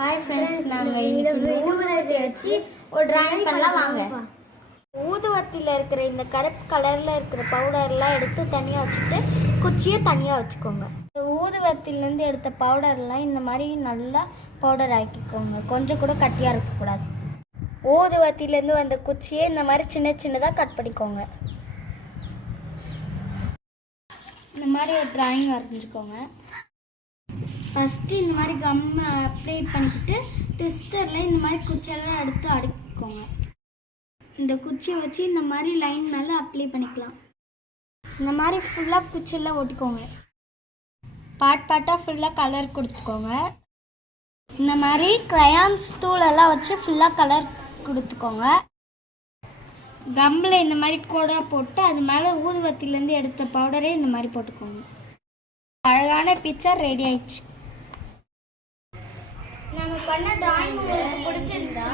Hi friends, நாங்கள் இன்னைக்கு ஊதுவத்தி வச்சு ஒரு டிராயிங் பண்ணலாம் வாங்க. ஊதுவத்தியில் இருக்கிற இந்த கருப்பு கலரில் இருக்கிற பவுடர்லாம் எடுத்து தனியாக வச்சுட்டு குச்சியை தனியாக வச்சுக்கோங்க. ஊதுவத்திலேருந்து எடுத்த பவுடர்லாம் இந்த மாதிரி நல்லா பவுடர் ஆக்கிக்கோங்க. கொஞ்சம் கூட கட்டியாக இருக்கக்கூடாது. ஊதுவத்திலேருந்து வந்த குச்சியை இந்த மாதிரி சின்ன சின்னதாக கட் பண்ணிக்கோங்க. இந்த மாதிரி ஒரு டிராயிங் வரைஞ்சிக்கோங்க. ஃபஸ்ட்டு இந்த மாதிரி கம்மை அப்ளை பண்ணிக்கிட்டு ட்விஸ்டரில் இந்த மாதிரி குச்சியெல்லாம் எடுத்து அடுக்கிக்கோங்க. இந்த குச்சியை வச்சு இந்த மாதிரி லைன் மேலே அப்ளை பண்ணிக்கலாம். இந்த மாதிரி ஃபுல்லாக குச்சியெல்லாம் ஒட்டிக்கோங்க. பார்ட்டாக ஃபுல்லாக கலர் கொடுத்துக்கோங்க. இந்த மாதிரி க்ரையான்ஸ் தூளெல்லாம் வச்சு ஃபுல்லாக கலர் கொடுத்துக்கோங்க. கம்மில் இந்த மாதிரி கூட போட்டு அது மேலே ஊதுவத்திலேருந்து எடுத்த பவுடரே இந்த மாதிரி போட்டுக்கோங்க. அழகான பிக்சர் ரெடி ஆயிடுச்சு. நம்ம பண்ண டிராயிங் உங்களுக்கு பிடிச்சிருந்தா